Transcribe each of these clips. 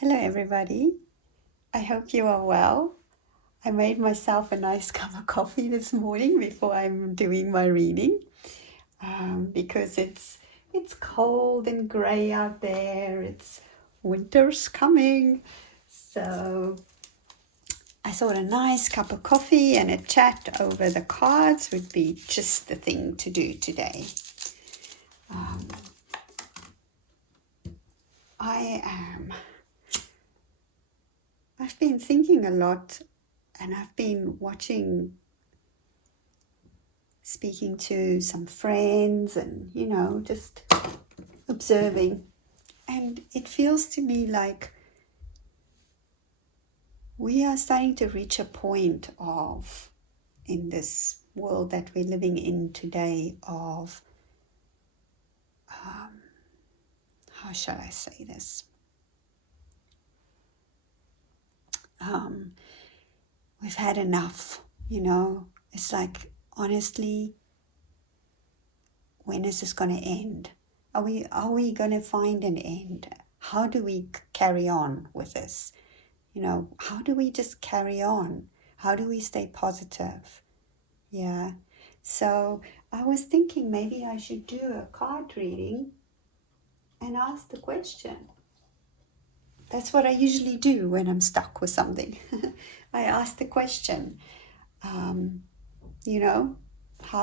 Hello, everybody. I hope you are well. I made myself a nice cup of coffee this morning before I'm doing my reading because it's cold and grey out there. It's winter's coming, so I thought a nice cup of coffee and a chat over the cards would be just the thing to do today. I've been thinking a lot, and I've been speaking to some friends and, just observing. And it feels to me like we are starting to reach a point in this world that we're living in today, how shall I say this? We've had enough, It's like, honestly, when is this going to end? Are we going to find an end? How do we carry on with this? How do we just carry on? How do we stay positive? Yeah. So I was thinking maybe I should do a card reading and ask the question. That's what I usually do when I'm stuck with something. I ask the question, how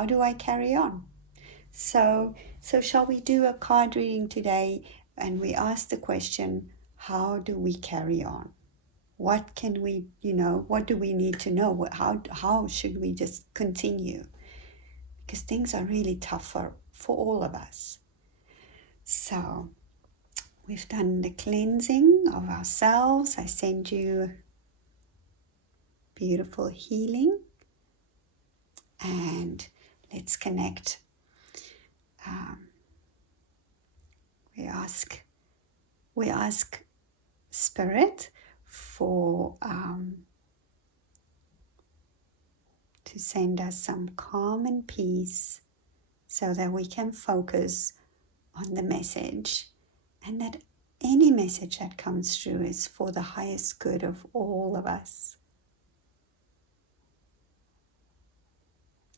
do I carry on? So shall we do a card reading today? And we ask the question, how do we carry on? What can we, what do we need to know? How should we just continue? Because things are really tougher for all of us. So we've done the cleansing of ourselves. I send you beautiful healing. And let's connect. We ask Spirit to send us some calm and peace so that we can focus on the message, and that any message that comes through is for the highest good of all of us.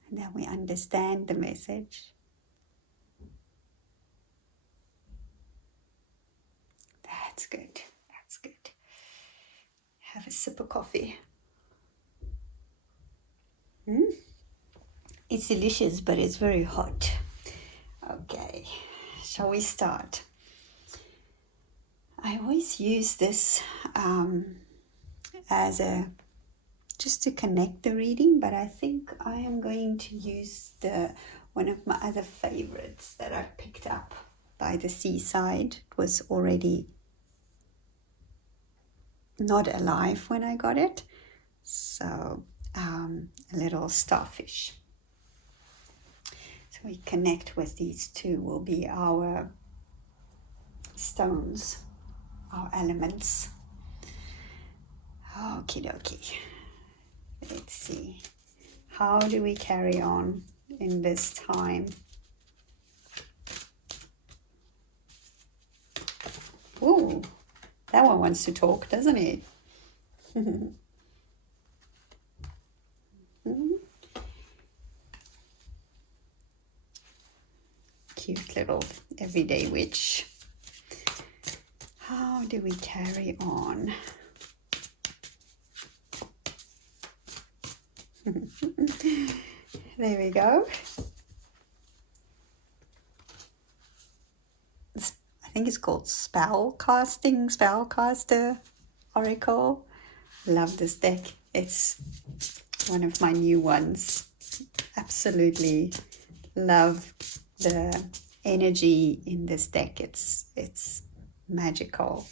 And that we understand the message. That's good. That's good. Have a sip of coffee. It's delicious, but it's very hot. Okay, shall we start? I always use this just to connect the reading, but I think I am going to use one of my other favorites that I picked up by the seaside. It was already not alive when I got it, so a little starfish. So we connect with these two, will be our stones, our elements. Okie dokie. Let's see. How do we carry on in this time? Ooh, that one wants to talk, doesn't it? Cute little everyday witch. How do we carry on? There we go. I think it's called Spellcaster Oracle. Love this deck. It's one of my new ones. Absolutely love the energy in this deck. It's magical.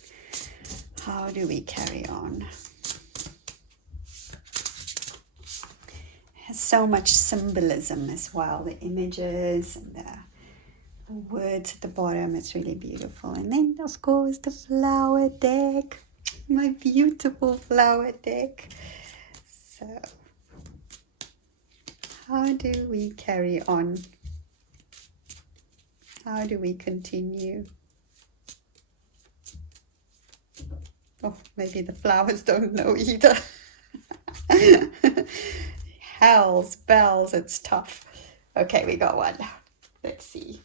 How do we carry on? It has so much symbolism as well. The images and the words at the bottom. It's really beautiful. And then, of course, the flower deck. My beautiful flower deck. So, how do we carry on? How do we continue? Oh, maybe the flowers don't know either. Hells, bells, it's tough. Okay, we got one. Let's see.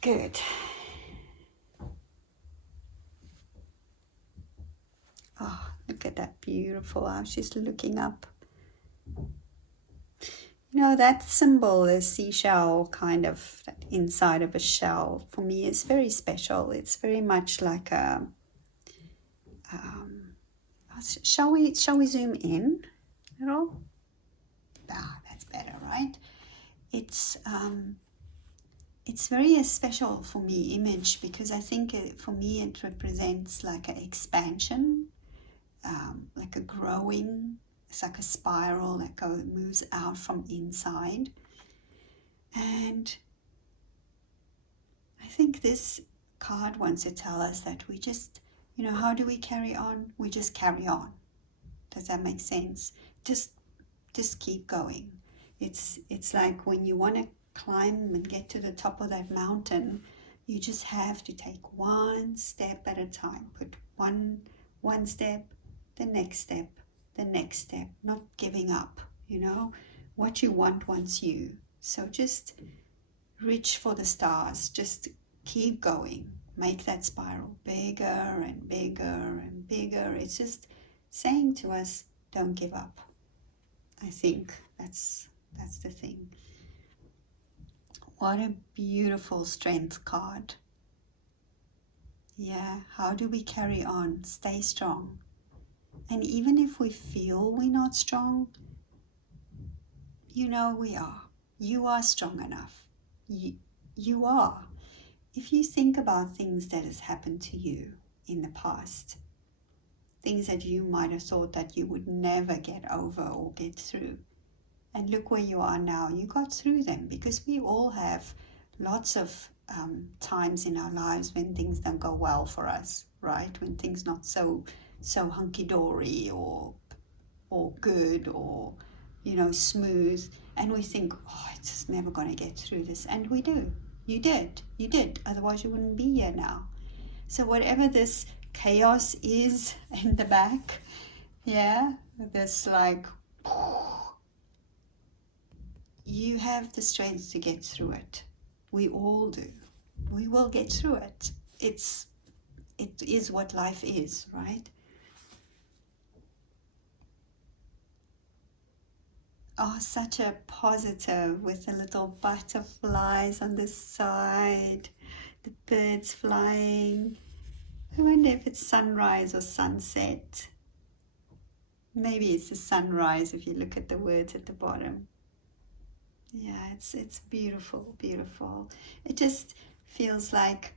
Good. Oh, look at that beautiful how she's looking up. You know, that symbol, the seashell kind of inside of a shell, for me is very special. It's very much like a, shall we zoom in at all? Ah, that's better, right? It's very special for me image because I think for me it represents like an expansion, like a growing. It's like a spiral that moves out from inside. And I think this card wants to tell us that we just, how do we carry on? We just carry on. Does that make sense? Just keep going. It's like when you want to climb and get to the top of that mountain, you just have to take one step at a time. Put one step, the next step, the next step, not giving up. What you want wants you. So just reach for the stars. Just keep going. Make that spiral bigger and bigger and bigger. It's just saying to us, don't give up. I think that's the thing. What a beautiful strength card. Yeah, how do we carry on? Stay strong. And even if we feel we're not strong, we are. You are strong enough. You are. If you think about things that has happened to you in the past, things that you might have thought that you would never get over or get through, and look where you are now. You got through them, because we all have lots of times in our lives when things don't go well for us, right? When things not so hunky-dory or good or smooth, and we think, oh, it's just never going to get through this. And we do. You did, otherwise you wouldn't be here now. So whatever this chaos is in the back, this like, you have the strength to get through it. We all do. We will get through it. It is what life is, right? Oh, such a positive with the little butterflies on the side, the birds flying. I wonder if it's sunrise or sunset. Maybe it's a sunrise if you look at the words at the bottom. Yeah, it's beautiful, beautiful. It just feels like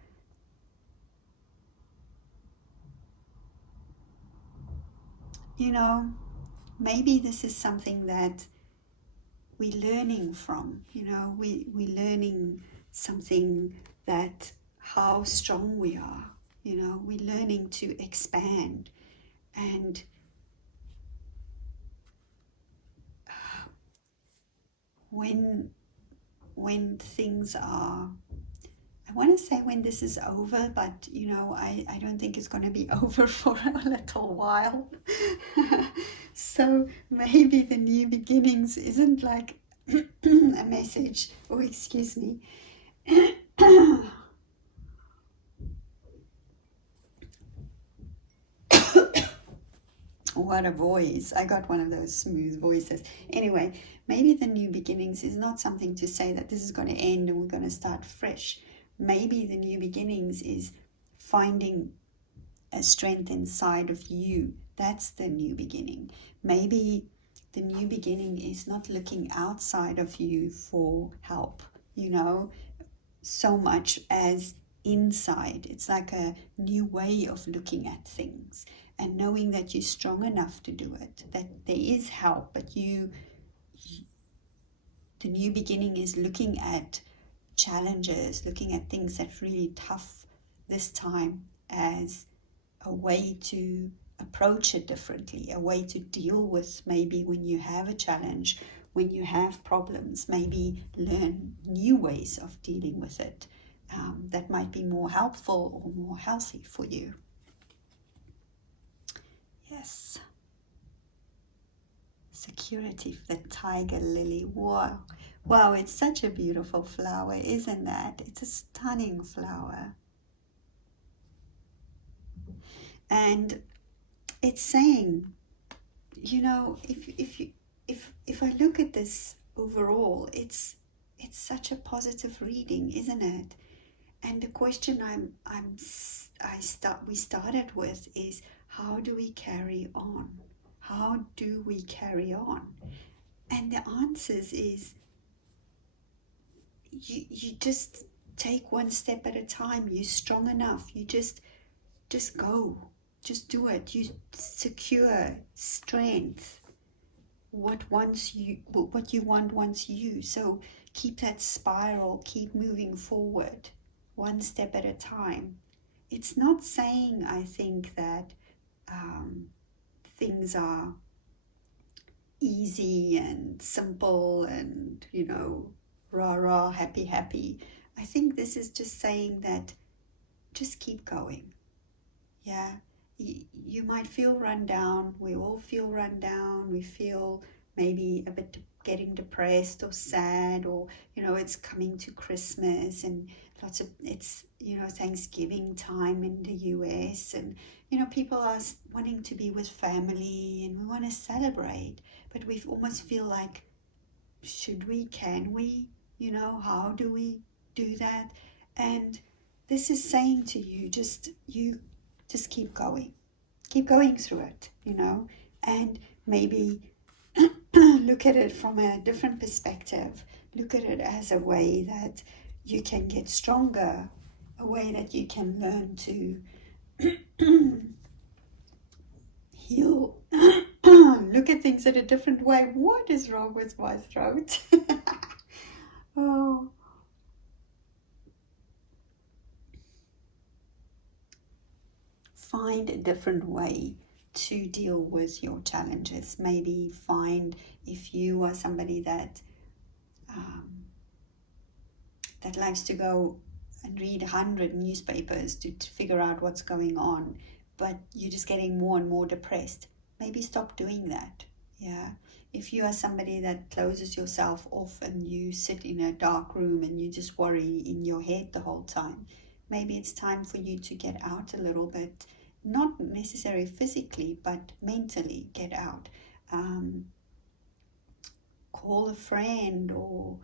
maybe this is something that we're learning from. We're learning something, that how strong we are. We're learning to expand. And when things are, I want to say when this is over, but I don't think it's going to be over for a little while. So maybe the new beginnings isn't like a message. Oh, excuse me. What a voice. I got one of those smooth voices. Anyway, maybe the new beginnings is not something to say that this is going to end and we're going to start fresh. Maybe the new beginnings is finding a strength inside of you. That's the new beginning. Maybe the new beginning is not looking outside of you for help, so much as inside. It's like a new way of looking at things, and knowing that you're strong enough to do it, that there is help, but the new beginning is looking at challenges, looking at things that are really tough this time as a way to approach it differently, a way to deal with maybe when you have a challenge, when you have problems, maybe learn new ways of dealing with it. that might be more helpful or more healthy for you. Yes. Security, the tiger lily. Wow. Wow, it's such a beautiful flower, isn't that? It's a stunning flower. And it's saying, you know, if I look at this overall, it's such a positive reading, isn't it? And the question we started with is, how do we carry on? How do we carry on? And the answers is, you just take one step at a time. You're strong enough. You just go. Just do it. You secure strength. What you want wants you. So keep that spiral. Keep moving forward, one step at a time. It's not saying, I think, that things are easy and simple and, you know, rah rah, happy happy. I think this is just saying that just keep going. Yeah, you might feel run down. We all feel run down. We feel maybe a bit getting depressed or sad, or, you know, it's coming to Christmas and it's, you know, Thanksgiving time in the US, and, you know, people are wanting to be with family and we want to celebrate, but we almost feel like, should we, can we, you know, how do we do that? And this is saying to you, just keep going through it, you know, and maybe look at it from a different perspective. Look at it as a way that you can get stronger, a way that you can learn to heal. Look at things in a different way. What is wrong with my throat? Oh. Find a different way to deal with your challenges. Maybe find, if you are somebody that likes to go and read 100 newspapers to figure out what's going on, but you're just getting more and more depressed, maybe stop doing that. Yeah. If you are somebody that closes yourself off and you sit in a dark room and you just worry in your head the whole time, maybe it's time for you to get out a little bit, not necessarily physically, but mentally get out. Call a friend, or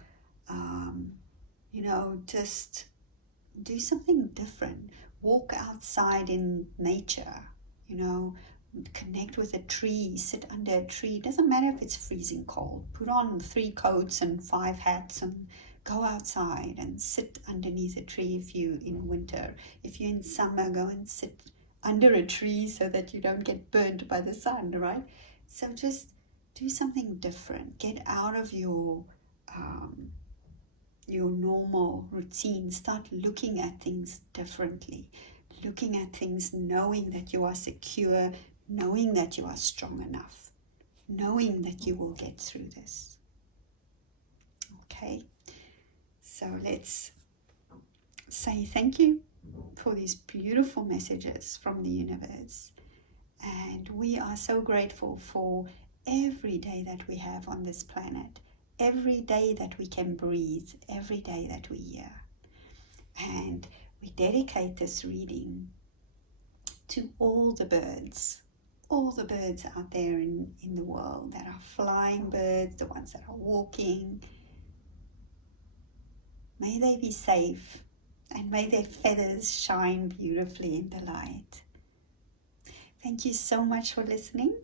you know, just do something different. Walk outside in nature, you know, connect with a tree, sit under a tree. It doesn't matter if it's freezing cold. Put on 3 coats and 5 hats and go outside and sit underneath a tree if you're in winter. If you're in summer, go and sit under a tree so that you don't get burnt by the sun, right? So just do something different. Get out of your normal routine. Start looking at things differently. Looking at things knowing that you are secure, knowing that you are strong enough, knowing that you will get through this. Okay, so let's say thank you for these beautiful messages from the universe. And we are so grateful for every day that we have on this planet, every day that we can breathe, every day that we hear. And we dedicate this reading to all the birds out there in the world that are flying birds, the ones that are walking. May they be safe, and may their feathers shine beautifully in the light. Thank you so much for listening,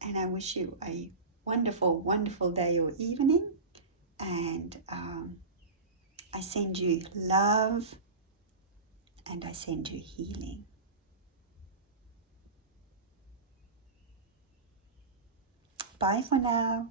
and I wish you a wonderful, wonderful day or evening. And I send you love, and I send you healing. Bye for now.